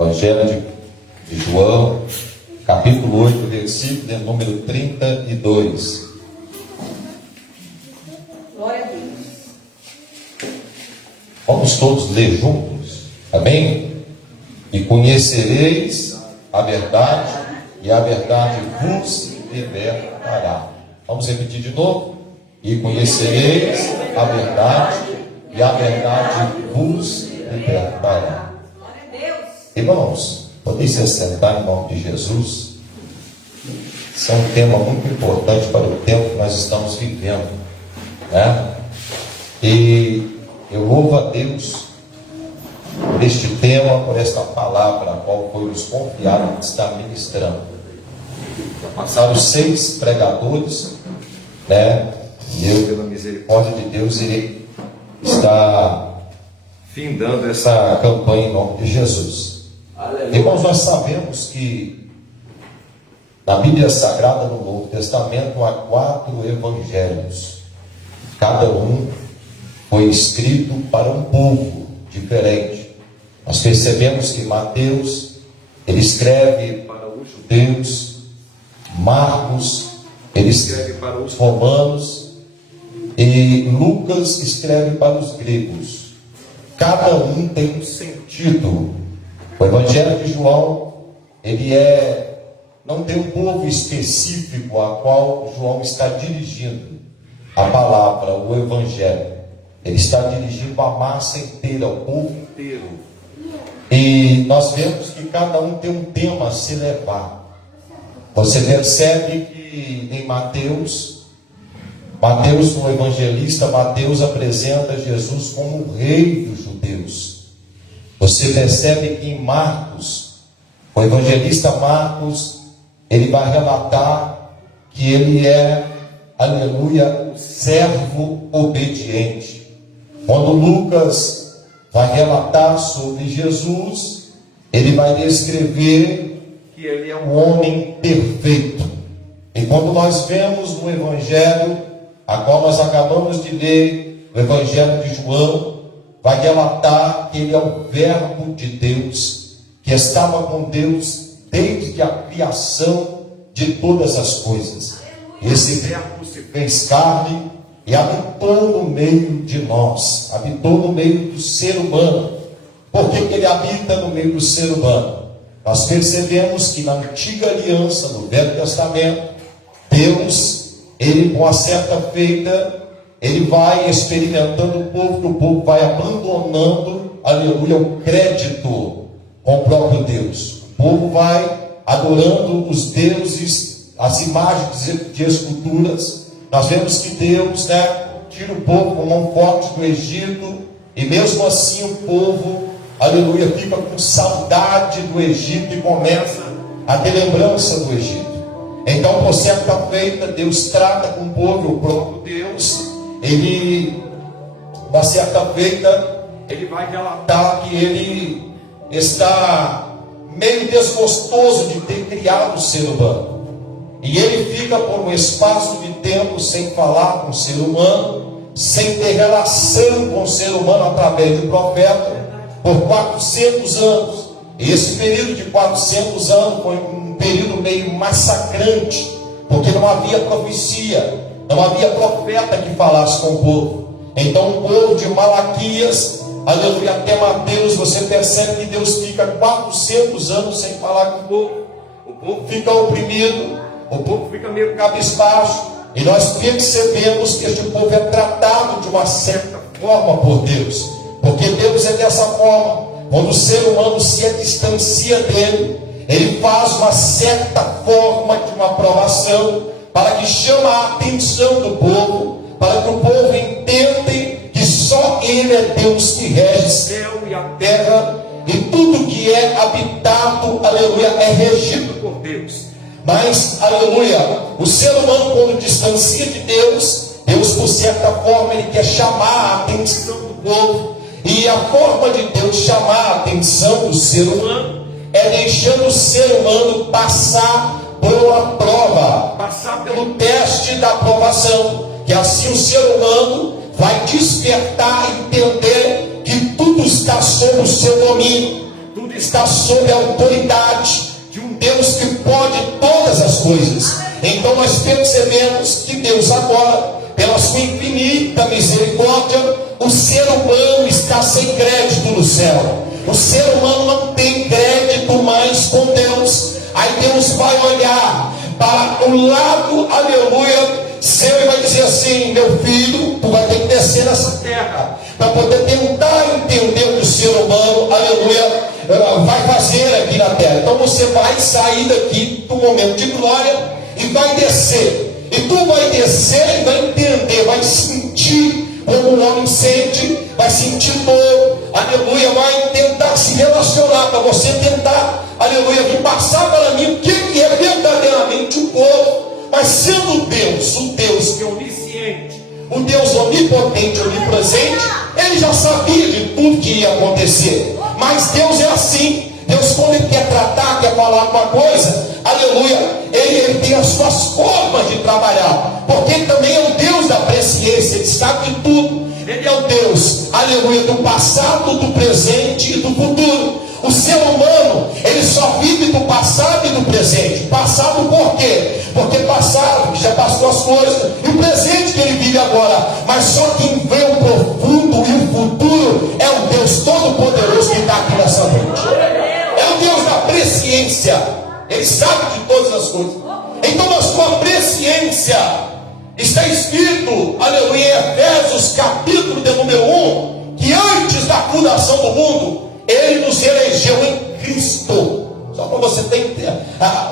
Evangelho de João, capítulo 8, versículo de número 32. Glória a Deus. Vamos todos ler juntos, amém? E conhecereis a verdade, e a verdade vos libertará. Vamos repetir de novo? E conhecereis a verdade, e a verdade vos libertará. Glória a Deus. Irmãos, podem se assentar em nome de Jesus. Isso é um tema muito importante para o tempo que nós estamos vivendo, né? E eu louvo a Deus por este tema, por esta palavra, a qual foi nos confiado de estar ministrando. Passaram 6 pregadores, né? E eu, pela misericórdia de Deus, irei estar findando essa campanha em nome de Jesus. Aleluia. Irmãos, nós sabemos que na Bíblia Sagrada, no Novo Testamento, há 4 evangelhos. Cada um foi escrito para um povo diferente. Nós percebemos que Mateus, ele escreve para os judeus, Marcos, ele escreve para os romanos, e Lucas escreve para os gregos. Cada um tem um sentido. O Evangelho de João, ele não tem um povo específico a qual João está dirigindo a palavra, o Evangelho. Ele está dirigindo a massa inteira, o povo inteiro. E nós vemos que cada um tem um tema a se levar. Você percebe que em Mateus, no evangelista, Mateus apresenta Jesus como o rei dos judeus. Você percebe que em Marcos, o evangelista Marcos, ele vai relatar que ele é, aleluia, o servo obediente. Quando Lucas vai relatar sobre Jesus, ele vai descrever que ele é um homem perfeito. E quando nós vemos no Evangelho, a qual nós acabamos de ler, o Evangelho de João, vai relatar que ele é o Verbo de Deus, que estava com Deus desde a criação de todas as coisas. Esse Verbo se fez carne e habitou no meio de nós, habitou no meio do ser humano. Por que ele habita no meio do ser humano? Nós percebemos que na antiga aliança, no Velho Testamento, Deus, ele com a certa feita, ele vai experimentando o povo, que o povo vai abandonando, aleluia, o crédito com o próprio Deus. O povo vai adorando os deuses, as imagens de esculturas. Nós vemos que Deus, tira o povo com mão forte do Egito, e mesmo assim o povo, aleluia, fica com saudade do Egito e começa a ter lembrança do Egito. Então, por certa feita, Deus trata com o povo, o próprio Deus, ele, por certa feita, ele vai relatar que ele está meio desgostoso de ter criado o ser humano. E ele fica por um espaço de tempo sem falar com o ser humano, sem ter relação com o ser humano através do profeta, por 400 anos. E esse período de 400 anos foi um período meio massacrante, porque não havia profecia, não havia profeta que falasse com o povo. Então o povo de Malaquias, aleluia, até Mateus, você percebe que Deus fica 400 anos sem falar com o povo. O povo fica oprimido, o povo fica meio cabisbaixo, e nós percebemos que este povo é tratado de uma certa forma por Deus, porque Deus é dessa forma. Quando o ser humano se distancia dele, ele faz uma certa forma de uma provação, para que chame a atenção do povo, para que o povo entenda que só ele é Deus que rege o céu e a terra, e tudo que é habitado, aleluia, é regido por Deus. Mas, aleluia, o ser humano, quando distancia de Deus, Deus, por certa forma, ele quer chamar a atenção do povo. E a forma de Deus chamar a atenção do ser humano é deixando o ser humano passar por uma prova, passar pelo teste da aprovação, que assim o ser humano vai despertar e entender que tudo está sob o seu domínio, tudo está sob a autoridade de um Deus que pode todas as coisas. Então nós percebemos que Deus agora, pela sua infinita misericórdia, o ser humano está sem crédito no céu. O ser humano não tem crédito mais com Deus. Aí Deus vai olhar para o lado, aleluia, seu, e vai dizer assim: meu filho, tu vai ter que descer nessa terra para poder tentar entender o que o ser humano, aleluia, vai fazer aqui na terra. Então você vai sair daqui do momento de glória e vai descer. E tu vai descer e vai entender, vai sentir como um homem sente, vai sentir dor, aleluia, vai tentar se relacionar para você tentar, aleluia, vir passar para mim o que é verdadeiramente o povo. Mas sendo Deus, o Deus que é onisciente, o Deus onipotente, onipresente, ele já sabia de tudo que ia acontecer. Mas Deus é assim. Deus, quando ele quer tratar, quer falar uma coisa, aleluia, ele tem as suas formas de trabalhar, porque ele também é o Deus da presciência, ele sabe de tudo. Ele é o Deus, aleluia, do passado, do presente e do futuro. O ser humano, ele só vive do passado e do presente. Passado por quê? Porque passado, já passou as coisas, e o presente que ele vive agora. Mas só quem vê o profundo e o futuro é o Deus Todo-Poderoso que está aqui nessa noite. É o Deus da presciência. Ele sabe de todas as coisas. Então na sua presciência está escrito, aleluia, em Efésios capítulo de número 1, que antes da fundação do mundo, ele nos elegeu em Cristo. Só para você ter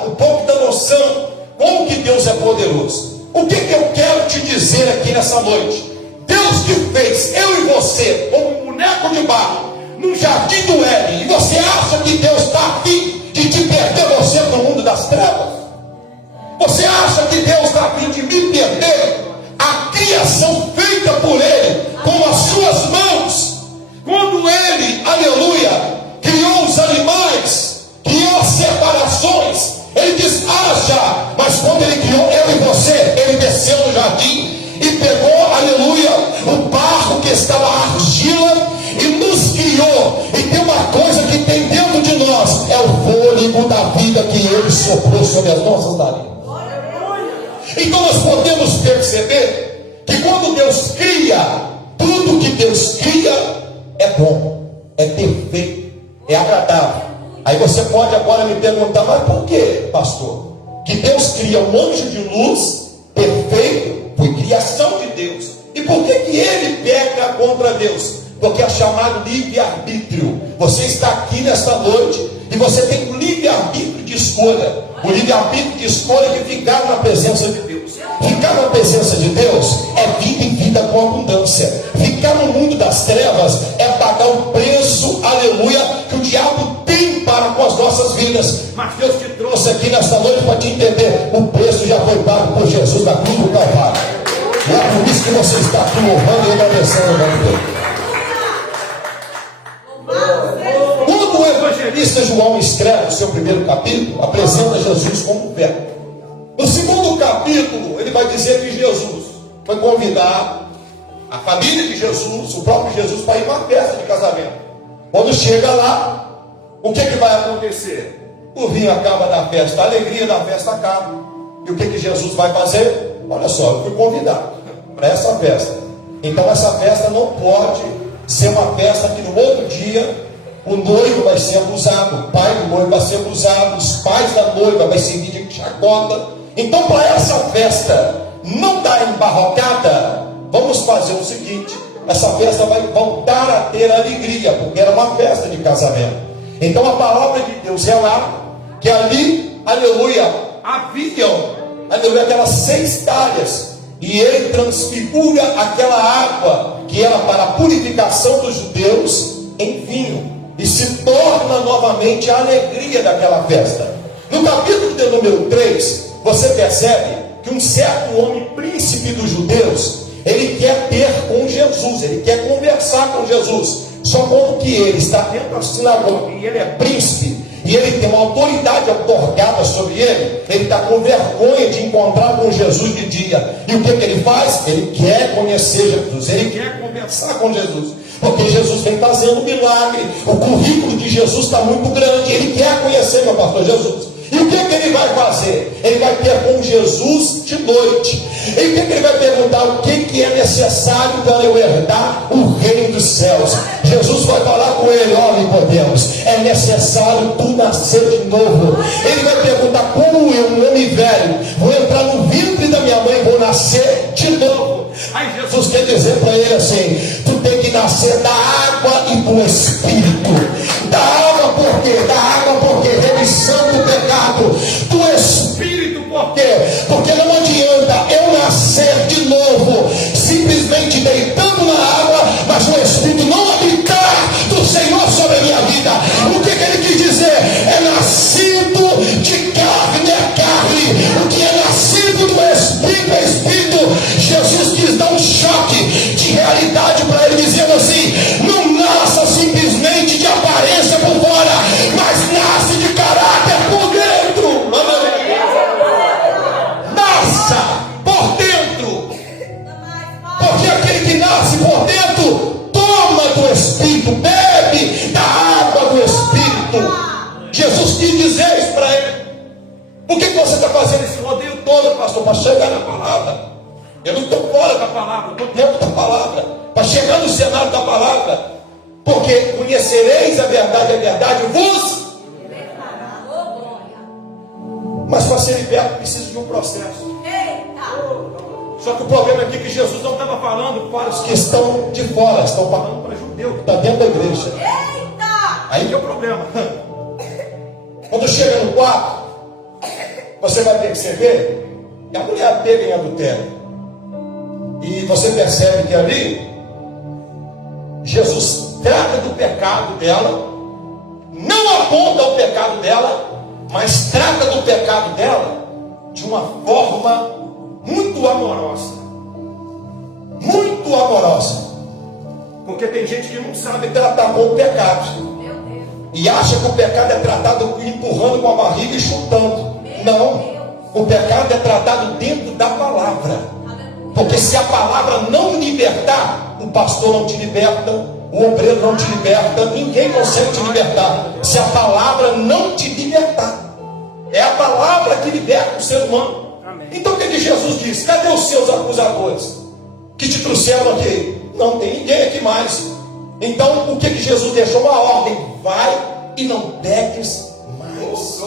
um pouco da noção como que Deus é poderoso. O que eu quero te dizer aqui nessa noite? Deus que fez eu e você como um boneco de barro no jardim do Éden, e você acha que Deus está afim de te perder você no mundo das trevas? Você acha que Deus está afim de me perder? A criação feita por Ele com as suas mãos, quando Ele, aleluia, criou os animais, criou as separações, Ele diz: haja. Mas quando Ele criou eu e você, Ele desceu no jardim e pegou, aleluia, o barro que estava argila e nos criou. E tem uma coisa que tem dentro de nós, é o fôlego da vida que Ele soprou sobre as nossas narinas. Então nós podemos perceber que quando Deus cria, tudo que Deus cria é bom, é perfeito, é agradável. Aí você pode agora me perguntar: mas por que, pastor, que Deus cria um anjo de luz perfeito? Foi criação de Deus. E por que ele peca contra Deus? Porque é chamado livre-arbítrio. Você está aqui nesta noite e você tem um livre-arbítrio de escolha. O livre-arbítrio de escolha de ficar na presença de Deus. Ficar na presença de Deus é vida em vida com abundância. Ficar no mundo das trevas é pagar o preço, aleluia, que o diabo tem para com as nossas vidas. Mas Deus te trouxe aqui nesta noite para te entender: o preço já foi pago por Jesus na cruz do Calvário. E é por isso que você está aqui louvando e agradecendo o nome dele. Quando o evangelista João escreve o seu primeiro capítulo, apresenta Jesus como verbo. No segundo capítulo, ele vai dizer que Jesus foi convidar a família de Jesus, o próprio Jesus, para ir para uma festa de casamento. Quando chega lá, o que vai acontecer? O vinho acaba da festa, a alegria da festa acaba. E o que Jesus vai fazer? Olha só, eu fui convidado para essa festa. Então essa festa não pode ser uma festa que no outro dia o noivo vai ser abusado, o pai do noivo vai ser abusado, os pais da noiva vai servir de chacota. Então, para essa festa não dar embarrocada, vamos fazer o seguinte: essa festa vai voltar a ter alegria, porque era uma festa de casamento. Então a palavra de Deus relata que ali, aleluia, haviam, aleluia, aquelas 6 talhas, e ele transfigura aquela água que era para a purificação dos judeus em vinho, e se torna novamente a alegria daquela festa. No capítulo de número 3, você percebe que um certo homem, príncipe dos judeus, ele quer ter com Jesus, ele quer conversar com Jesus. Só como que ele está dentro da sinagoga e ele é príncipe, e ele tem uma autoridade otorgada sobre ele, ele está com vergonha de encontrar com Jesus de dia. E o que ele faz? Ele quer conhecer Jesus, ele quer conversar com Jesus. Porque Jesus vem fazendo milagre. O currículo de Jesus está muito grande. Ele quer conhecer meu pastor Jesus. E o que ele vai fazer? Ele vai ter com Jesus de noite. E o que ele vai perguntar? O que é necessário para eu herdar o reino dos céus? Jesus vai falar com ele: ó, Nicodemos, é necessário tu nascer de novo. Ele vai perguntar: como eu, um homem velho, vou entrar no ventre da minha mãe e vou nascer de novo? Aí Jesus quer dizer para ele assim: tu tem que nascer da água e do Espírito. Da água por quê? Da água porque remissão do pecado. Do Espírito por quê? Porque não adianta eu nascer de novo simplesmente deitando na água, mas o Espírito não habitar do Senhor sobre a minha vida. O que ele quis dizer? É nascido de carne é carne. O que é nascido do Espírito é Espírito. Jesus quis dar um choque de realidade para ele, dizendo assim: não nasça simplesmente de aparência por fora, mas nasce de caráter por dentro. Nasça por dentro. Porque aquele que nasce por dentro toma do Espírito, bebe da água do Espírito. Jesus quis dizer isso para ele. Por que você está fazendo esse rodeio todo, pastor? Para chegar na palavra. Eu não estou fora da palavra, eu estou dentro da palavra, para chegar no cenário da palavra. Porque conhecereis a verdade vos. Mas para ser liberto precisa de um processo. Só que o problema aqui é que Jesus não estava falando para os que estão de fora, estão falando para judeu que está dentro da igreja. Aí que é o problema. Quando chega no quarto, você vai perceber que a mulher pega em adultério. E você percebe que ali Jesus trata do pecado dela, não aponta o pecado dela, mas trata do pecado dela de uma forma muito amorosa. Muito amorosa. Porque tem gente que não sabe tratar com o pecado. E acha que o pecado é tratado empurrando com a barriga e chutando. Não. O pecado é tratado dentro da palavra. Porque se a palavra não libertar, o pastor não te liberta, o obreiro não te liberta, ninguém consegue te libertar. Se a palavra não te libertar, é a palavra que liberta o ser humano. Então o que Jesus diz? Cadê os seus acusadores que te trouxeram aqui? Não tem ninguém aqui mais. Então o que Jesus deixou? Uma ordem: vai e não peques mais.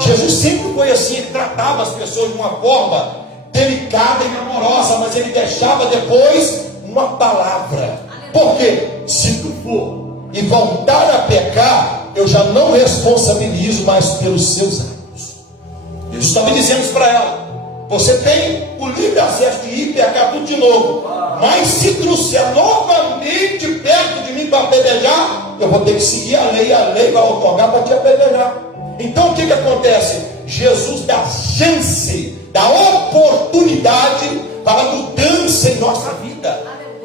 Jesus sempre foi assim, ele tratava as pessoas de uma forma delicada e amorosa, mas ele deixava depois uma palavra. Porque se tu for e voltar a pecar, eu já não responsabilizo mais pelos seus atos. Jesus estava dizendo isso para ela: você tem o livre acesso de ir pecar tudo de novo, mas se trouxer novamente perto de mim para apedrejar, eu vou ter que seguir a lei vai otorgar para te apedrejar. Então o que acontece? Jesus dá chance, dá oportunidade para mudança em nossa vida.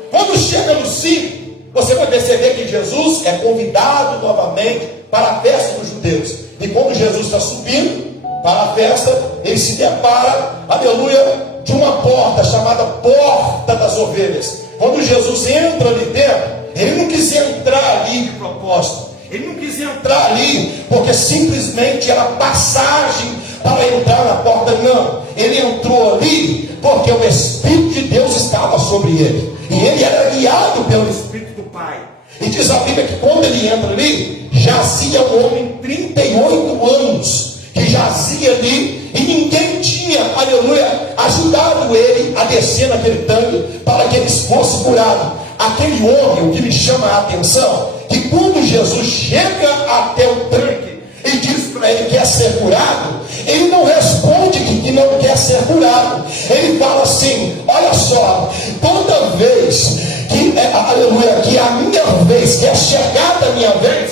Quando chega no 5, você vai perceber que Jesus é convidado novamente para a festa dos judeus. E quando Jesus está subindo para a festa, ele se depara, aleluia, de uma porta chamada Porta das Ovelhas. Quando Jesus entra ali dentro, ele não quis entrar ali de propósito. Ele não quis entrar ali porque simplesmente era passagem para entrar na porta. Não, ele entrou ali porque o Espírito de Deus estava sobre ele, e ele era guiado pelo Espírito do Pai. E diz a Bíblia que quando ele entra ali, jazia um homem 38 anos, que jazia ali, e ninguém tinha, aleluia, ajudado ele a descer naquele tanque para que ele fosse curado. Aquele homem, o que me chama a atenção, que quando Jesus chega até o tanque e diz para ele que quer ser curado, ele não responde que não quer ser curado. Ele fala assim: olha só, toda vez que aleluia, que a minha vez, que é chegada a minha vez,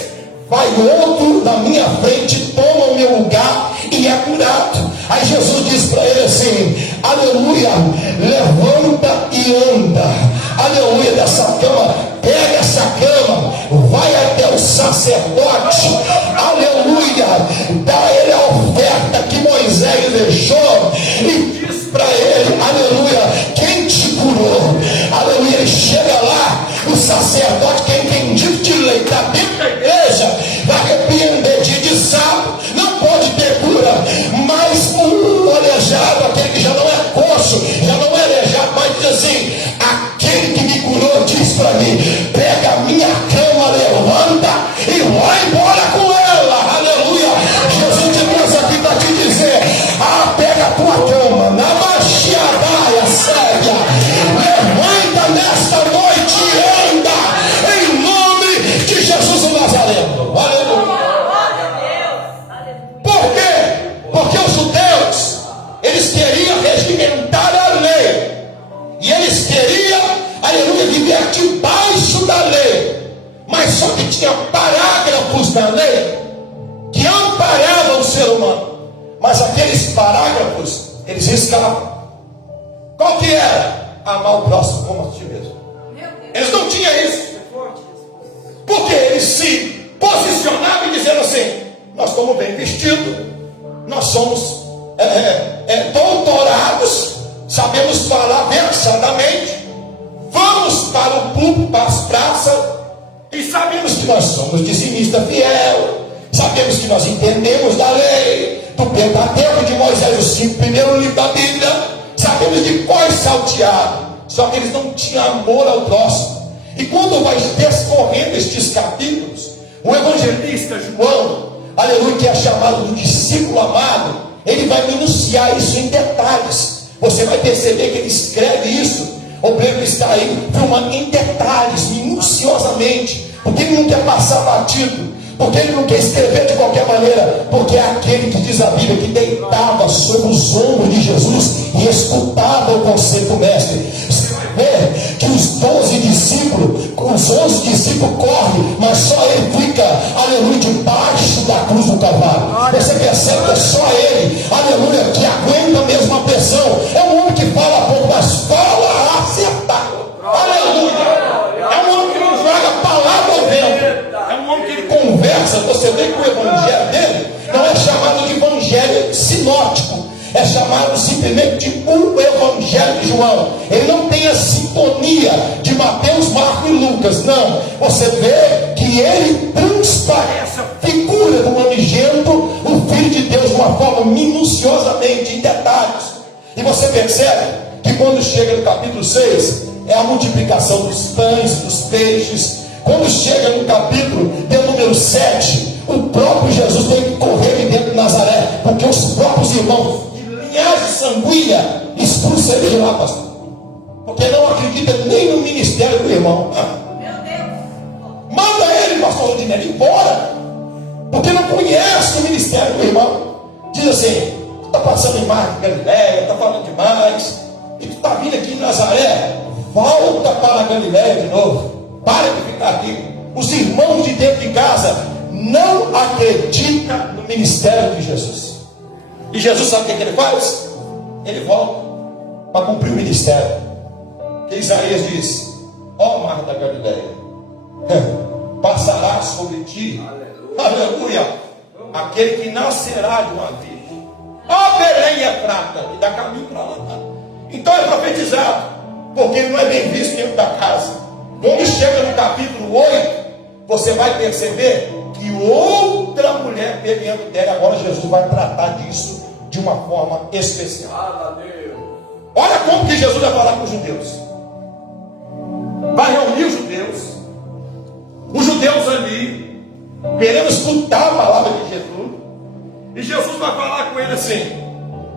vai outro na minha frente, toma o meu lugar e é curado. Aí Jesus diz para ele assim: aleluia, levanta e anda. Aleluia, dessa cama, pega essa cama, vai até o sacerdote, aleluia, dá a ele a oferta que Moisés deixou e diz para ele, aleluia, quem te curou? Aleluia, ele chega lá, o sacerdote e vai embora com ela. Aleluia. Jesus te trouxe aqui para te dizer: pega a tua cama, na baixadaia séria, levanta nesta noite e anda, em nome de Jesus o Nazareno. Aleluia. Por quê? Porque os judeus, eles queriam regimentar a lei, e eles queriam, aleluia, viver debaixo da lei. Mas só que tinha parágrafos da lei que amparavam o ser humano. Mas aqueles parágrafos, eles riscavam. Qual que era? Amar o próximo como a ti mesmo. Eles não tinham isso. Porque eles se posicionavam dizendo assim: nós estamos bem vestidos, nós somos doutorados, sabemos falar versadamente, vamos para o público, para as praças, e sabemos que nós somos dizimistas fiel, sabemos que nós entendemos da lei, do Pentateuco de Moisés, os 5 primeiros livros da Bíblia, sabemos de cor salteado. Só que eles não tinham amor ao próximo. E quando vai descorrendo estes capítulos, o evangelista João, aleluia, que é chamado do discípulo amado, ele vai minuciar isso em detalhes. Você vai perceber que ele escreve isso, o Pedro está aí filmando em detalhes, minuciosamente, porque ele não quer passar batido, porque ele não quer escrever de qualquer maneira, porque é aquele que diz a Bíblia que deitava sobre os ombros de Jesus e escutava o conceito mestre. Você vai ver que os 11 discípulos correm, mas só ele fica, aleluia, debaixo da cruz do Calvário. Você percebe que é só ele, aleluia, que aguenta mesmo a pressão. É um homem que fala pouco, mas fala acertado. Aleluia. É um homem que não joga a palavra ao vento. É um homem que ele conversa. Você vê que o evangelho dele não é chamado de evangelho sinótico, é chamado simplesmente de o evangelho de João. Ele não tem a sintonia de Mateus, Marcos e Lucas. Não, você vê que ele transparece a figura do unigênito, o Filho de Deus, de uma forma minuciosamente, em detalhes. E você percebe que quando chega no capítulo 6, é a multiplicação dos pães, dos peixes. Quando chega no capítulo de número 7, o próprio Jesus tem que correr de dentro de Nazaré, porque os próprios irmãos de linhagem sanguínea expulsam ele de lá, pastor, porque não acredita nem no ministério do irmão. Manda ele, pastor Rodinelli, embora, porque não conhece o ministério do irmão. Diz assim: tu está passando em Mar de Galileia, está falando demais, e tu está vindo aqui em Nazaré, volta para a Galileia de novo. Para de ficar aqui. Os irmãos de dentro de casa não acreditam no ministério de Jesus. E Jesus sabe o que ele faz? Ele volta para cumprir o ministério. Que Isaías diz: ó Mar da Galileia, passará sobre ti, aleluia, aquele que nascerá de uma virgem. Ó Belém é prata, e dá caminho para lá. Então é profetizado, porque ele não é bem visto dentro da casa. Quando chega no capítulo 8, você vai perceber que outra mulher peleando dela. Agora Jesus vai tratar disso de uma forma especial. Olha como que Jesus vai falar com os judeus. Vai reunir os judeus ali, querendo escutar a palavra de Jesus. E Jesus vai falar com ele assim: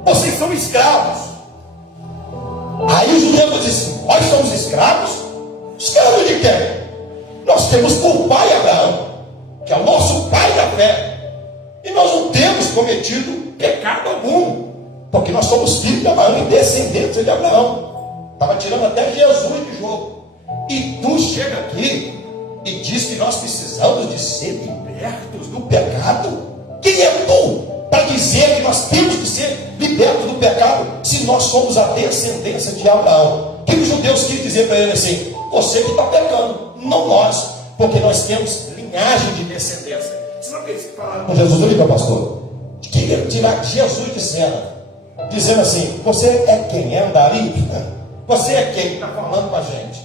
vocês são escravos. Aí os judeus dizem: nós somos escravos? Escravos de quem? Nós temos por pai Abraão, que é o nosso pai da fé, e nós não temos cometido pecado algum, porque nós somos filhos de Abraão e descendentes de Abraão. Estava tirando até Jesus de jogo. E tu chega aqui e diz que nós precisamos de ser libertos do pecado. Quem é tu para dizer que nós temos que ser libertos do pecado, se nós somos a descendência de Abraão? O que os judeus queriam dizer para ele assim: você que está pecando, não nós, porque nós temos linhagem de descendência. Você sabe o que eles falaram com Jesus ali, meu pastor? Queriam tirar Jesus de cena, dizendo assim: você é quem? É andarilho? Você é quem está falando com a gente?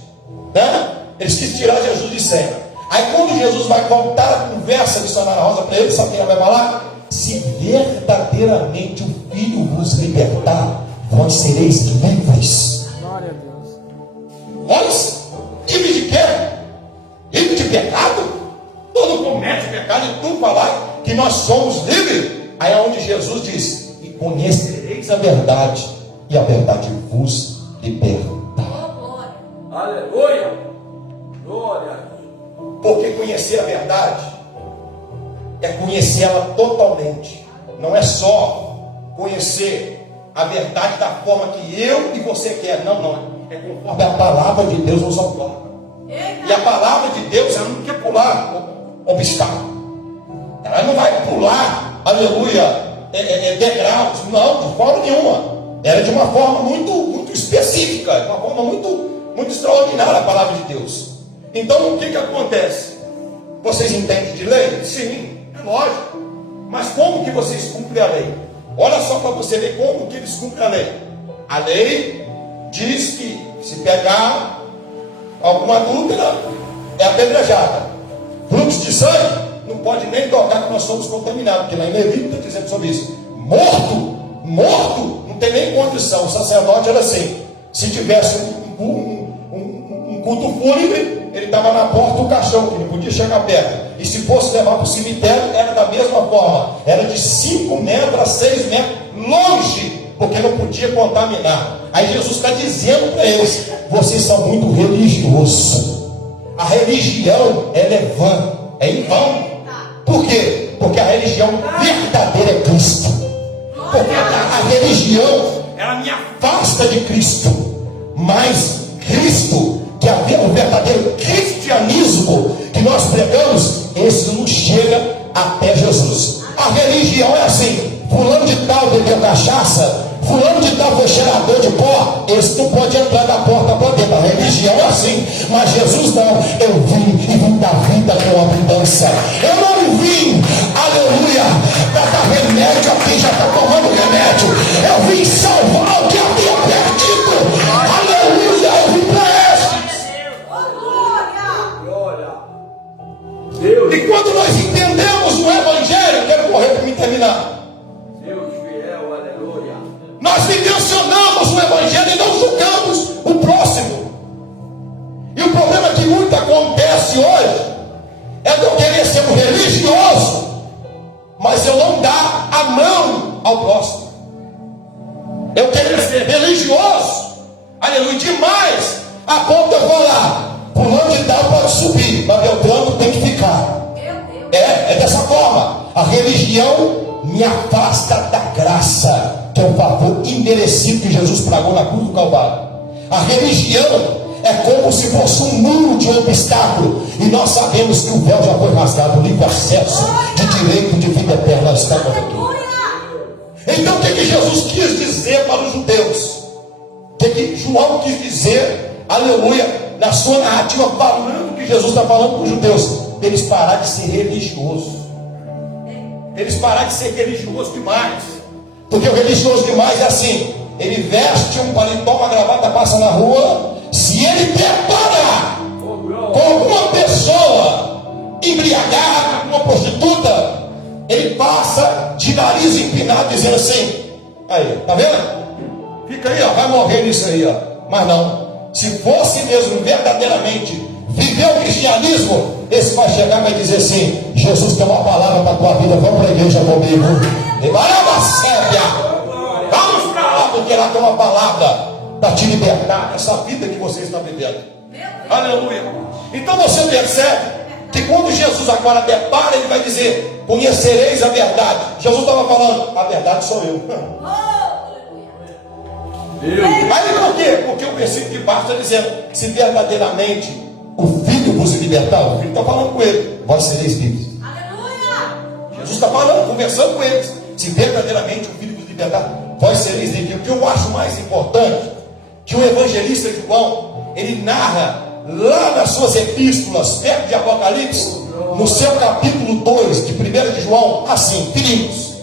Eles quis tirar Jesus de cena. Aí quando Jesus vai contar a conversa de Samara Rosa para ele, sabe quem ela vai falar? Se verdadeiramente o Filho vos libertar, vós sereis livres. Glória a Deus. Nós, livre de quê? Livre de pecado? Todo pecado e tu falar que nós somos livres. Aí é onde Jesus diz: e conhecereis a verdade, e a verdade vos liberta. Aleluia! Glória! Porque conhecer a verdade é conhecer ela totalmente. Não é só conhecer a verdade da forma que eu e você quer. Não. É conforme a palavra de Deus nos autora. E a palavra de Deus, ela não quer pular obstáculo. Ela não vai pular, aleluia, degraus. Não, de forma nenhuma. Ela é de uma forma muito específica, de uma forma muito extraordinária a palavra de Deus. Então o que acontece? Vocês entendem de lei? Sim, é lógico. Mas como que vocês cumprem a lei? Olha só para você ver como que eles cumprem a lei. A lei diz que se pegar alguma adúltera, é apedrejada. Fluxo de sangue não pode nem tocar, que nós somos contaminados, porque lá em Levítico está dizendo sobre isso. Morto, não tem nem condição. O sacerdote era assim: se tivesse um culto fúnebre, ele estava na porta do caixão, que não podia chegar perto. E se fosse levar para o cemitério, era da mesma forma. Era de 5 metros a 6 metros longe, porque não podia contaminar. Aí Jesus está dizendo para eles: vocês são muito religiosos. A religião, ela é vã, é em vão. Por quê? Porque a religião verdadeira é Cristo. Porque a religião, ela me afasta de Cristo. Mas Cristo, que é o verdadeiro cristianismo que nós pregamos, esse não chega até Jesus. A religião é assim: fulano de tal bebeu cachaça, fulano de tal foi cheirador de pó, esse não pode entrar da porta para dentro. A religião é assim. Mas Jesus não. Eu vim dar vida com abundância. Eu não vim, aleluia, para dar remédio a quem já está tomando remédio. Eu vim salvar o que havia perdido. Aleluia, eu vim para esses. Glória! Deus! E quando nós entendemos o Evangelho, quero correr para me terminar. Deus fiel, aleluia! Nós dimensionamos o Evangelho e não julgamos o próximo. E o problema que muito acontece hoje é de eu querer ser um religioso, mas eu não dar a mão ao próximo. Eu querer ser religioso, aleluia, demais, a ponto de eu falar: fulano de tal pode subir, mas Beltrano tem que ficar. É dessa forma. A religião me afasta da graça, que é o favor imerecido que Jesus pagou na cruz do Calvário. A religião é como se fosse um muro de obstáculo, e nós sabemos que o véu já foi rasgado, o livre acesso de direito de vida eterna está aqui. Então o que Jesus quis dizer para os judeus? O que João quis dizer, aleluia, na sua narrativa, falando que Jesus está falando para os judeus? Eles pararem de ser religiosos. Eles pararem de ser religiosos demais. Porque o religioso demais é assim: ele veste um paletó, uma gravata, passa na rua. Se ele deparar com alguma pessoa embriagada, com uma prostituta, ele passa de nariz empinado, dizendo assim: aí, tá vendo? Fica aí, ó, vai morrer nisso aí, ó. Mas não. Se fosse mesmo verdadeiramente viver o cristianismo, esse vai chegar e vai dizer assim: Jesus tem uma palavra para a tua vida, vamos para a igreja comigo. E vai uma sépia, vamos para lá, porque lá tem uma palavra para te libertar dessa vida que você está vivendo. Aleluia. Então você percebe que quando Jesus agora depara, ele vai dizer: conhecereis a verdade. Jesus estava falando: a verdade sou eu. Aí por quê? Porque o versículo de baixo está dizendo: se verdadeiramente o Filho vos libertar, o Filho está falando com ele, vós sereis livres. Jesus está falando, conversando com eles: se verdadeiramente o Filho vos libertar, vós sereis livres. O que eu acho mais importante, que o evangelista João, ele narra lá nas suas epístolas, perto de Apocalipse, no seu capítulo 2 de 1 de João, assim: filhinhos,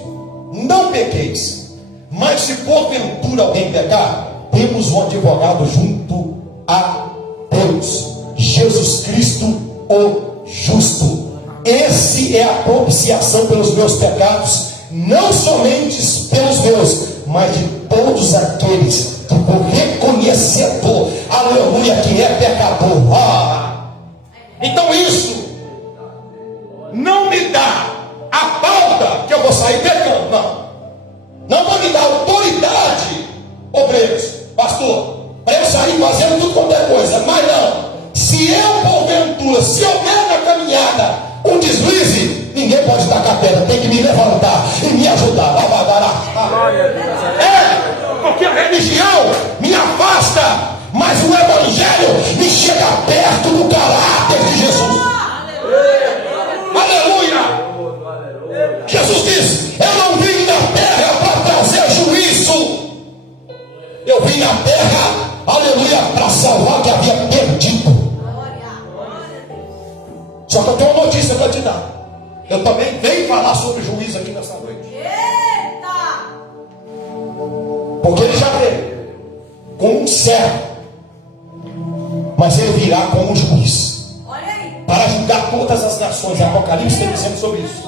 não pequeis, mas se porventura alguém pecar, temos um advogado junto a Deus, Jesus Cristo o justo. Esse é a propiciação pelos meus pecados, não somente pelos meus, mas de todos aqueles que por reconhecedor, aleluia, que é pecador. Então isso não me dá a pauta que eu vou sair pecando, não. Não vai me dar autoridade, obreiros, pastor, para eu sair fazendo tudo quanto é coisa. Mas não, se eu porventura, se houver na caminhada um deslize, ninguém pode tacar pedra, tem que me levantar e me ajudar. Porque a religião me afasta, mas o evangelho me chega perto do caráter de Jesus. Aleluia! Jesus diz: eu não vim na terra para trazer juízo, eu vim na terra, aleluia, para salvar o que havia perdido. Só que eu tenho uma notícia para te dar. Eu também venho falar sobre juízo aqui nessa noite. Eita! Porque ele já veio como um servo, mas ele virá como um juiz. Olha aí. Para julgar todas as nações. Apocalipse está dizendo sobre isso.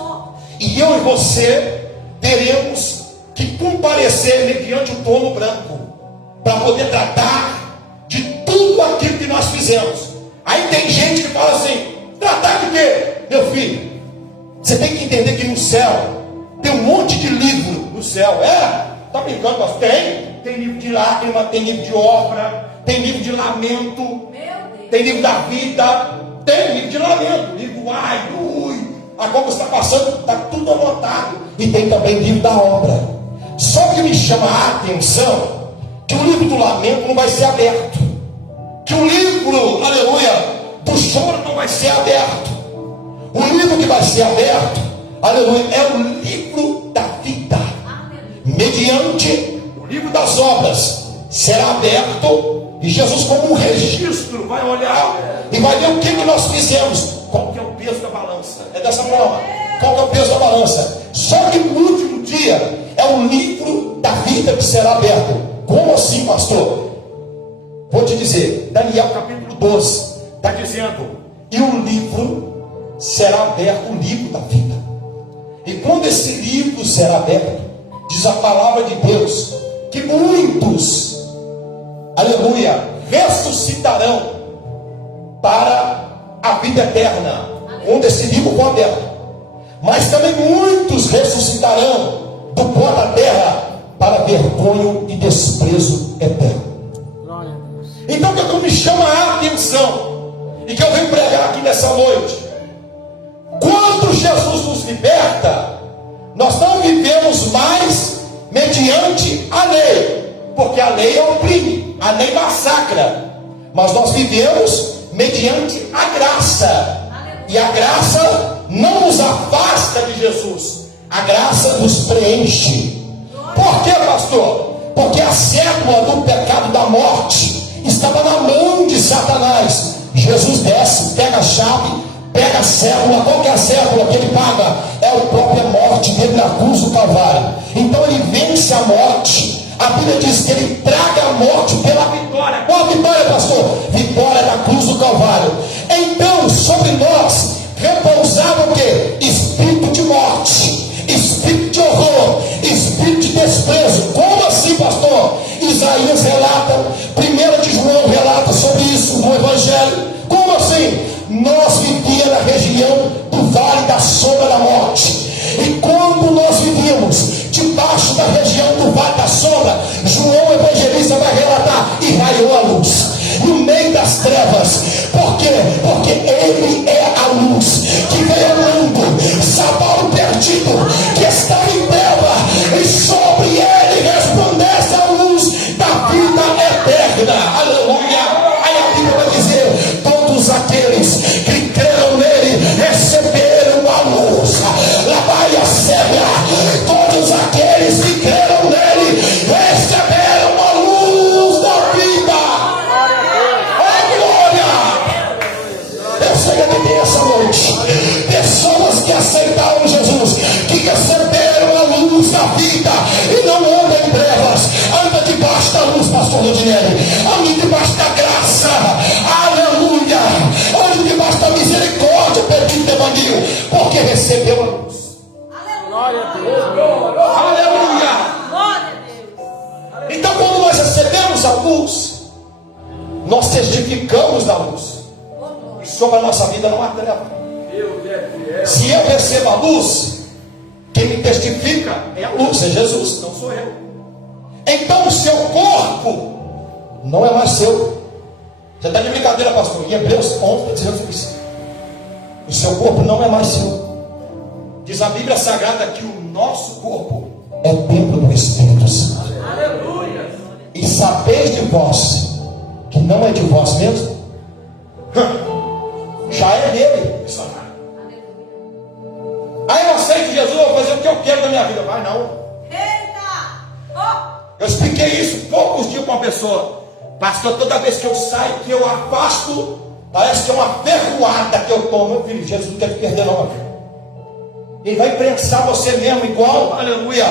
E eu e você teremos que comparecer mediante o trono branco para poder tratar de tudo aquilo que nós fizemos. Aí tem gente que fala assim: tratar de quê? Meu filho, você tem que entender que no céu tem um monte de livro no céu. Tá brincando? Mas tem livro de lágrima, tem livro de obra, tem livro de lamento, Meu Deus. tem livro da vida, tem livro de lamento, livro agora você está passando, está tudo anotado. E tem também livro da obra. Só que me chama a atenção que o livro do lamento não vai ser aberto, que o livro, aleluia, do choro não vai ser aberto. O livro que vai ser aberto, aleluia, é o livro da vida. Mediante o livro das obras será aberto, e Jesus, como um registro, vai olhar e vai ver o que nós fizemos. Qual que é o peso da balança? É dessa forma. Qual que é o peso da balança? Só que no último dia é o livro da vida que será aberto. Como assim, pastor? Vou te dizer, Daniel capítulo 12 está dizendo: e o livro será aberto, o livro da vida. E quando esse livro será aberto, diz a palavra de Deus que muitos, aleluia, ressuscitarão para a vida eterna, quando esse livro for aberto. Mas também muitos ressuscitarão do pó da terra para vergonha e desprezo eterno. Então, o que me chama a atenção e que eu venho pregar aqui nessa noite: quando Jesus nos liberta, nós não vivemos mais mediante a lei, porque a lei oprime, a lei massacra, mas nós vivemos mediante a graça. E a graça não nos afasta de Jesus, a graça nos preenche. Por quê, pastor? Porque a cédula do pecado da morte estava na mão de Satanás. Jesus desce, pega a chave, pega a cédula. Qual que é a cédula que ele paga? É a própria morte dele na cruz do Calvário. Então ele vence a morte. A Bíblia diz que ele traga a morte pela vitória. Qual a vitória, pastor? Vitória da cruz do Calvário. Então, sobre nós repousava o quê? Espírito de morte, espírito de horror, espírito de desprezo. Como assim, pastor? Isaías relata, 1 de João relata sobre isso no Evangelho. Como assim? Nós vivíamos na região do vale da sombra da morte. E quando nós vivíamos debaixo da região do vale da sombra, João evangelista vai relatar: e raiou a luz no meio das trevas. Por quê? Porque ele é a luz que veio ao mundo, salvar o perdido que estava em treva, e sobre ele resplandece a luz da vida eterna. Aleluia! Aí a Bíblia vai dizer: todos aqueles que creram nele receberam a luz. Lá vai a cega. Todos aqueles que creram nele receberam a luz da vida. Oh, glória! Eu sei que tem essa noite pessoas que aceitaram Jesus, que receberam a luz da vida e não andam em trevas, anda debaixo da luz, pastor Rodinelli, anda debaixo da graça. Aleluia! Anda debaixo da misericórdia, perdido devaninho, porque recebeu a luz. Aleluia! Aleluia! Glória a Deus! Então, quando nós recebemos a luz, nós testificamos da luz, e sobre a nossa vida não há treva. Deus é fiel. Se eu recebo a luz, quem me testifica é a luz, é Jesus, não sou eu. Então o seu corpo não é mais seu. Você está de brincadeira, pastor? Em Hebreus 11 diz isso. O seu corpo não é mais seu. Diz a Bíblia Sagrada que o nosso corpo é templo do Espírito Santo. Aleluia. E sabeis de vós que não é de vós mesmo? Já é dele. Aí eu aceito Jesus, eu vou fazer o que eu quero da minha vida. Vai não. Eita! Oh! Eu expliquei isso poucos dias para uma pessoa. Pastor, toda vez que eu saio, que eu afasto, parece que é uma ferroada que eu tomo. Meu filho, Jesus não quer te perder não. Ele vai prensar você mesmo igual, aleluia.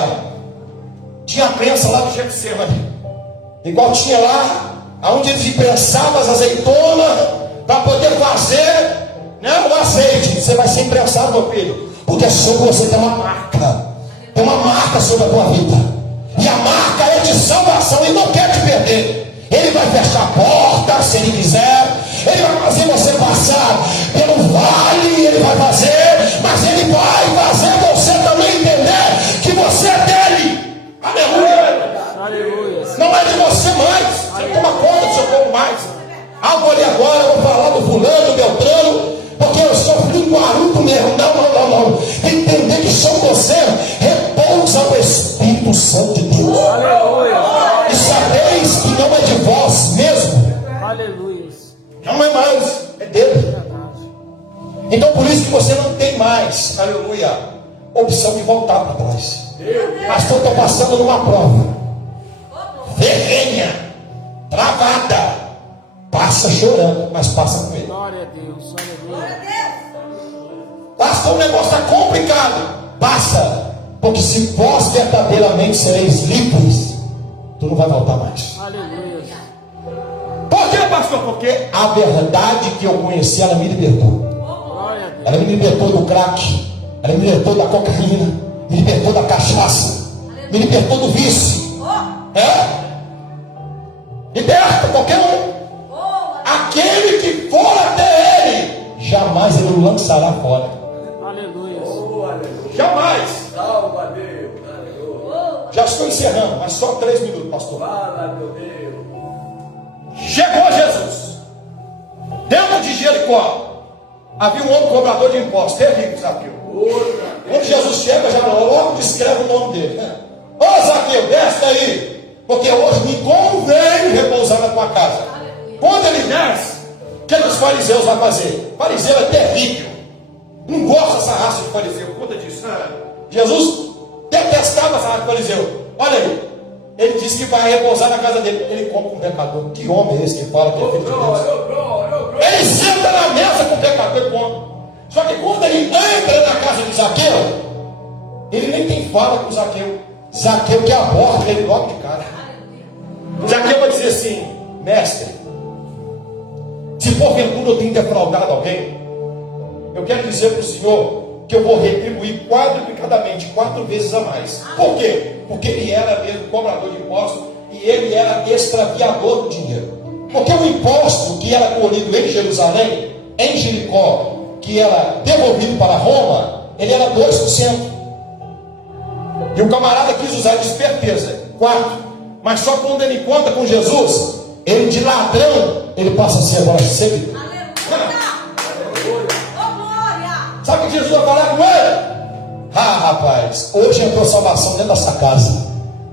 Tinha a prensa lá do Getsemane. Igual tinha lá, onde eles prensavam as azeitonas, para poder fazer, né, o azeite. Você vai ser imprensado, meu filho. Porque sobre você tem uma marca. Tem uma marca sobre a tua vida. E a marca é de salvação. Ele não quer te perder. Ele vai fechar a porta se ele quiser. Ele vai fazer você passar pelo vale. Ele vai fazer. Mas ele vai fazer você também entender que você é dele. Aleluia. Aleluia. Não é de você mais. Você não toma conta do seu corpo mais. Ah, vou ali agora, eu vou falar do fulano, do Beltrano, porque eu sou linguarudo mesmo. Não. Tem que entender que sobre você repousa o Espírito Santo de Deus. Aleluia. E sabeis que não é de vós mesmo. Aleluia. Não é mais, é dele. Então por isso que você não tem mais, aleluia, opção de voltar para trás. Pastor, estou passando numa prova ferrenha, travada. Passa chorando, mas passa com ele. Glória a Deus. Glória Aleluia. a Deus! Pastor, o negócio está complicado. Passa, porque se vós verdadeiramente sereis livres, tu não vai voltar mais. Aleluia. Por quê, pastor? Porque a verdade que eu conheci, ela me libertou. Glória a Deus. Ela me libertou do crack, ela me libertou da cocaína, me libertou da cachaça, me libertou do vício. É? Liberta qualquer um. Aquele que for até ele, jamais ele o lançará fora. Aleluia. Oh, aleluia. Jamais. Salva Deus. Aleluia. Já estou encerrando, mas só 3 minutos, pastor. Fala, meu Deus. Chegou Jesus. Dentro de Jericó havia um homem cobrador de impostos, terrível, Zaqueu. Outra. Quando Jesus chega, já logo descreve o nome dele. Ô Zaqueu, desce aí, porque hoje me convém repousar na tua casa. Quando ele desce, o que os fariseus vão fazer? O fariseu é terrível. Não gosta dessa raça de fariseu. Conta disso. Jesus detestava essa raça de fariseu. Olha aí. Ele disse que vai repousar na casa dele. Ele come com um pecador. Que homem é esse que fala que é filho de Deus? Ele senta na mesa com o pecador e come. Só que quando ele entra na casa de Zaqueu, ele nem tem fala com Zaqueu. Zaqueu que aborda ele logo de cara. Zaqueu vai dizer assim: mestre, se porventura eu tenho defraudado alguém, eu quero dizer para o Senhor que eu vou retribuir quadruplicadamente, 4 vezes a mais. Por quê? Porque ele era mesmo cobrador de impostos e ele era extraviador do dinheiro. Porque o imposto que era colhido em Jerusalém, em Jericó, que era devolvido para Roma, ele era 2%. E o camarada quis usar de esperteza, 4%. Mas só quando ele encontra com Jesus, ele de ladrão, ele passa a ser agora seguidor. Sabe o que Jesus vai falar com ele? Ah, rapaz, hoje entrou salvação dentro dessa casa,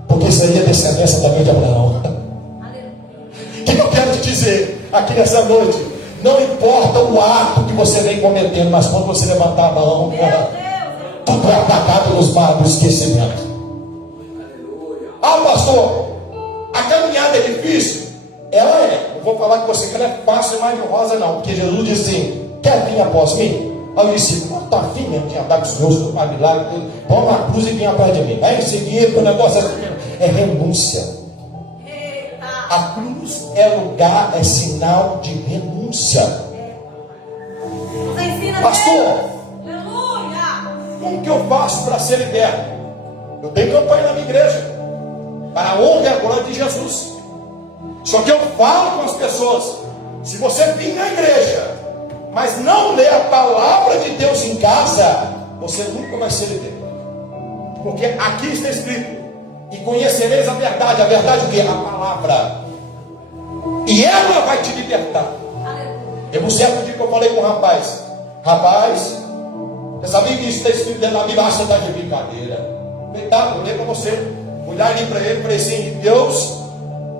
porque seria descendência também de Abraão. O que eu quero te dizer aqui nessa noite? Não importa o ato que você vem cometendo, mas quando você levantar a mão, tudo é atacado pelos maus do esquecimento. Ah, pastor, a caminhada é difícil? Ela é. Não vou falar com você que ela é fácil, mas de rosa não. Porque Jesus disse assim: quer vir após mim? Aí eu disse: não está afim mesmo de andar com os meus, para milagre, tudo. Põe uma cruz e vem atrás de mim. Aí em seguida o negócio é renúncia. A cruz é lugar, é sinal de renúncia. Pastor, como que eu faço para ser liberto? Eu tenho campanha na minha igreja, para a honra e a glória de Jesus. Só que eu falo com as pessoas: se você vir na igreja, mas não lê a palavra de Deus em casa, você nunca vai ser liberto. Porque aqui está escrito: e conhecereis a verdade o que? A palavra. E ela vai te libertar. Eu um certo dia que eu falei com um rapaz, você sabia que isso está escrito dentro da Bíblia? Ah, você está de brincadeira. Eu falei para você, olhar ali para ele e falei assim: Deus,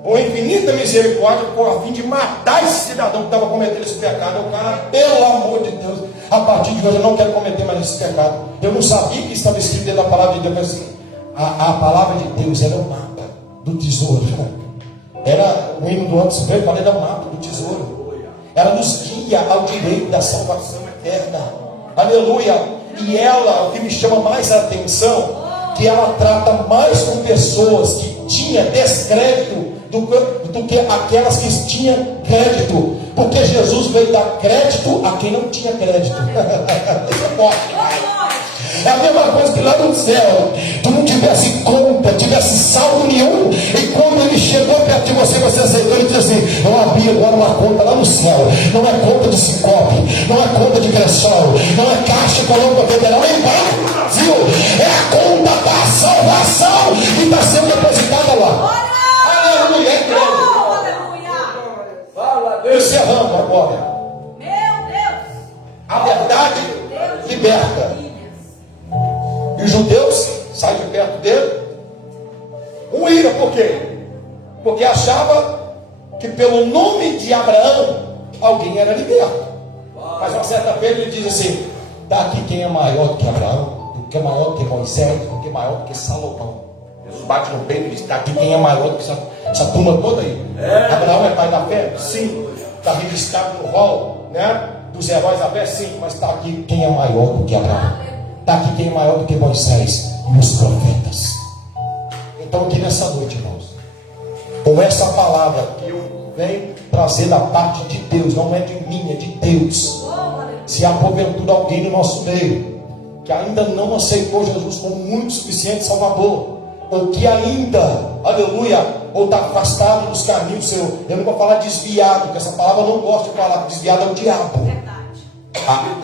com infinita misericórdia, a fim de matar esse cidadão que estava cometendo esse pecado. O cara, pelo amor de Deus, a partir de hoje eu não quero cometer mais esse pecado. Eu não sabia que estava escrito dentro da palavra de Deus, mas assim, a palavra de Deus era o mapa do tesouro. Era o hino do ano, eu falei, era o mapa do tesouro. Ela nos guia ao direito da salvação eterna. Aleluia. E ela, o que me chama mais a atenção, que ela trata mais com pessoas que tinham descrédito do que aquelas que tinham crédito. Porque Jesus veio dar crédito a quem não tinha crédito. Isso é forte. É a mesma coisa que lá no céu tu não tivesse conta, tivesse saldo nenhum, e quando ele chegou perto de você, você aceitou, ele disse assim: eu abri agora uma conta lá no céu. Não é conta de Cicobi, não é conta de Cressol, não é Caixa Econômica Federal, nem Banco do Brasil, é a conta da salvação que está sendo depositada lá. Aleluia, é Fala, Deus. encerrando agora. Meu Deus! A verdade liberta. E os judeus saem de perto dele. Um ira, por quê? Porque achava que pelo nome de Abraão alguém era liberto. Mas uma certa feita ele diz assim: está aqui quem é maior do que Abraão, do que é maior do que Moisés, do que é maior do que Salomão. Jesus bate no peito e diz: está aqui quem é maior do que essa turma toda aí. Abraão é pai da fé? Sim. Está registrado no rol, né, dos heróis da fé? Sim. Mas está aqui quem é maior do que Abraão. Está aqui quem é maior do que Moisés e os profetas. Então aqui nessa noite, irmãos, com essa palavra que eu venho trazer da parte de Deus, não é de mim, é de Deus. Se há porventura alguém no nosso meio que ainda não aceitou Jesus como único suficiente Salvador, ou que ainda, aleluia, ou está afastado dos caminhos do Senhor, eu não vou falar desviado, porque essa palavra eu não gosto de falar. Desviado é o diabo.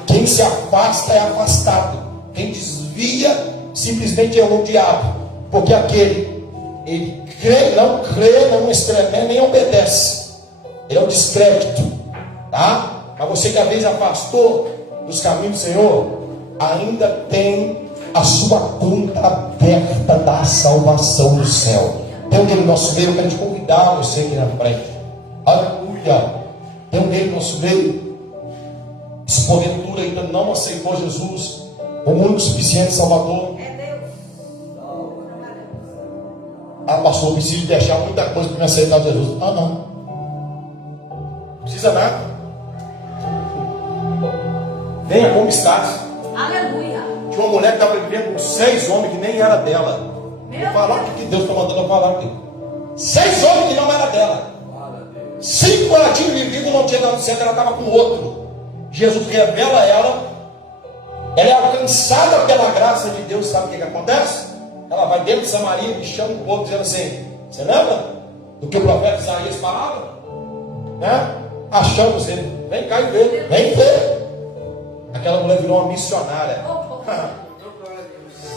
Quem se afasta é afastado. Quem desvia simplesmente é o diabo. Porque aquele, ele crê, não extremamente, nem obedece. Ele é o descrédito, tá? Mas você que às vezes afastou dos caminhos do Senhor, ainda tem a sua conta aberta da salvação no céu. Tem um dele no nosso meio, eu quero te convidar, você aqui na frente. Aleluia. Tem um dele no nosso meio, se porventura ainda não aceitou Jesus como único suficiente Salvador. Ah, pastor, eu preciso deixar muita coisa para me aceitar Jesus. Ah, não precisa nada. Venha como estás. Aleluia! Tinha uma mulher que estava vivendo com 6 homens que nem era dela. Vou falar o que Deus está mandando eu falar aqui. 6 homens que não era dela. 5 ela tinha vivido e não tinha dado certo, ela estava com outro. Jesus revela a ela. Ela é alcançada pela graça de Deus. Sabe o que acontece? Ela vai dentro de Samaria e chama o povo dizendo assim: você lembra do que o profeta Isaías falava? Né? Achamos ele. Vem cá e vê. Vem ver. Aquela mulher virou uma missionária.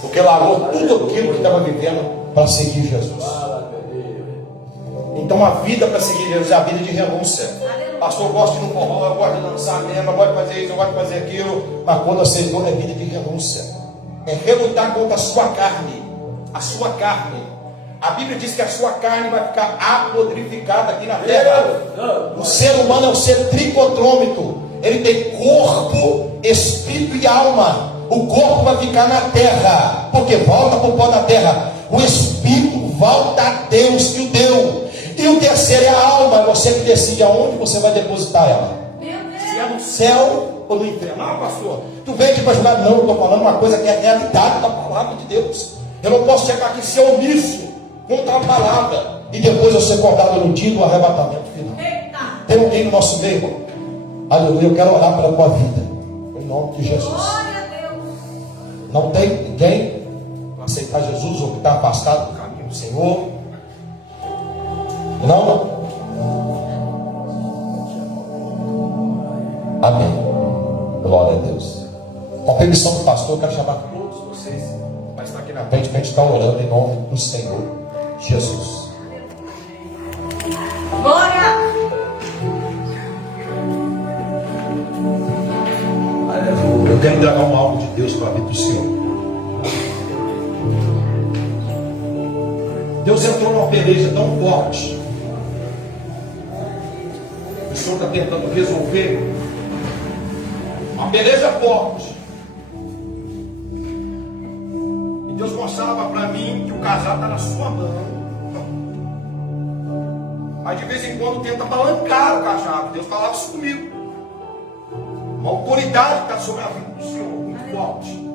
Porque largou tudo aquilo que estava vivendo para seguir Jesus. Então a vida para seguir Jesus é a vida de renúncia. Pastor, eu gosto de ir no forró, eu gosto de dançar mesmo, eu gosto de fazer isso, eu gosto de fazer aquilo. Mas quando aceitou, é vida de renúncia. É relutar contra a sua carne. A sua carne. A Bíblia diz que a sua carne vai ficar apodrificada aqui na terra. O ser humano é um ser tricotrômico. Ele tem corpo, espírito e alma. O corpo vai ficar na terra, porque volta para o pó da terra. O espírito volta a Deus que o deu. E o terceiro é a alma. É você que decide aonde você vai depositar ela. Se é no céu ou no inferno. Ah, pastor, tu veio aqui para julgar? Não, eu estou falando uma coisa que é a realidade da palavra de Deus. Eu não posso chegar aqui e ser omisso contra a palavra e depois eu ser cortado no dia do arrebatamento final. Tem alguém no nosso meio? Aleluia, eu quero orar pela tua vida, em nome de Jesus. Não tem ninguém para aceitar Jesus ou que está afastado do caminho do Senhor? Não? Amém. pastor, eu quero chamar todos vocês para estar aqui na frente, para a gente estar orando em nome do Senhor Jesus. Glória. Eu quero entregar uma alma de Deus para a vida do Senhor. Deus entrou numa peleja tão forte. O Senhor está tentando resolver uma peleja forte. E Deus mostrava para mim que o cajado está na sua mão. Mas de vez em quando tenta balancar o cajado. Deus falava isso comigo. Uma autoridade está sobre a vida do Senhor, muito forte.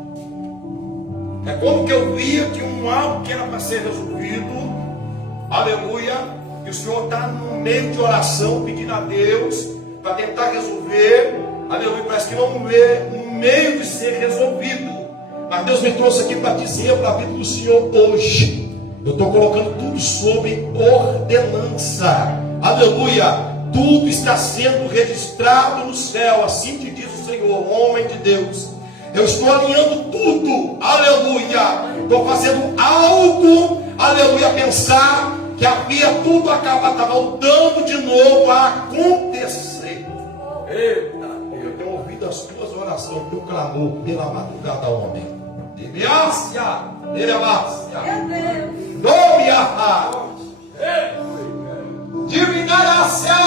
É como que eu via que algo que era para ser resolvido, aleluia, e o Senhor está no meio de oração, pedindo a Deus para tentar resolver, aleluia, parece que não vê um meio de ser resolvido. Mas Deus me trouxe aqui para dizer para a vida do Senhor hoje. Eu estou colocando tudo sob ordenança, aleluia. Tudo está sendo registrado no céu, assim te diz o Senhor, homem de Deus. Eu estou alinhando tudo, aleluia. Estou fazendo algo, aleluia, pensar que havia tudo acabado, está voltando de novo a acontecer. Eita. Eu tenho ouvido as tuas orações, teu clamor pela madrugada, homem. Demeácia, demeácia. Meu Deus. Nome a divinaracia.